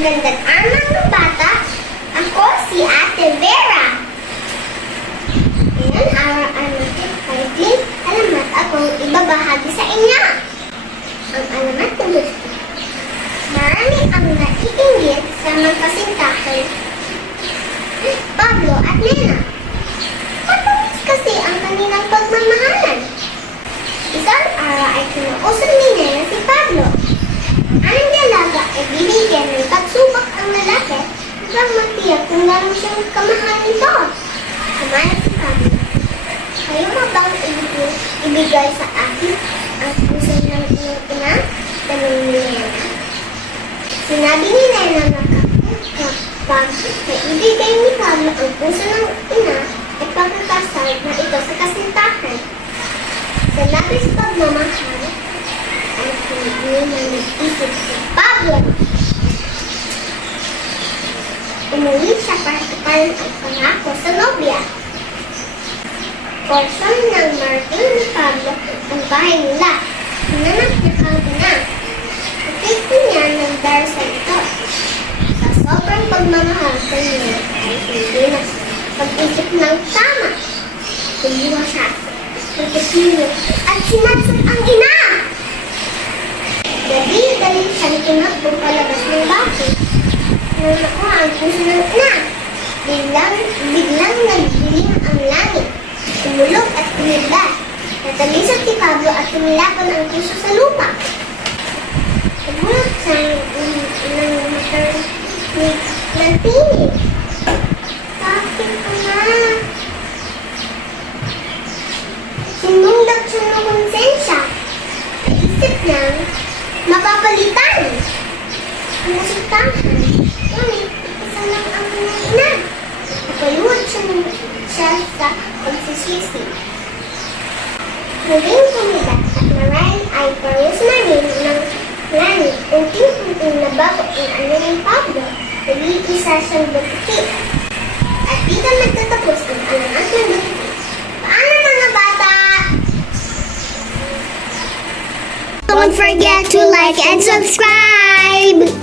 Magandang araw mga bata. Ako si Ate Vera. Ngayon, araw-araw natin kaigling alamat akong ibabahagi sa inyo. Ang alamat ng gusto. Marami ang naiinggit sa magkasintahan Pablo at Nena. Matamis kasi ang kanilang pagmamahalan. Isang araw ay kinausap ni Nena si Pablo. Ang dalaga ay bibigyan ng pagsubok ang lalaki upang matiyak kung gano'n siyang kamahal nito. Kumain si Pablo. Kayo mo bang ibigay sa akin ang puso ng iyong ina? Tanong ni Nena. Sinabi ni Nena na kapag naibigay ni Pablo ang puso ng ina ay pagkakasal na ito sa kasintahan. Sa labis pagmamahal ay hindi na nag-isip si Pablo. Umuwi siya para ikalan ang pangako sa nobya. Portion ng marking ni Pablo ang bahay nila. Hinanap niya ang ina. Nakita niya ng darasal ito. Sa sobrang pagmamahal sa niya ay hindi na pag-isip ng tama. Kumuha siya sa pagkakilyo at sinasag ang ina. Dali-dali siyang tinakbo palabas ng bahay. Nang nakuha ang puso ng ina, biglang nagdilim ang langit. Tumulog at tumilbas. Natalisod si Pablo at tumilapon ang puso sa lupa. Nagulat siyang ng matarinig ng tinig. Bakit ka nga? Sinundag siya ng konsensya. Naisip niyang mapapalitan ang nasiktahan. Ngunit isa lang ang mga ina. Napaluwag siya sa pagsisisi. Muling kumilat at marahil ay parehas na rin ng langit. Unting-unting nabago ang ano ng Pablo. Nag-iisa siyang bukiti. At dito nagtatapos ang alamat ng bukiti. Paano mga bata? Don't forget to like and subscribe!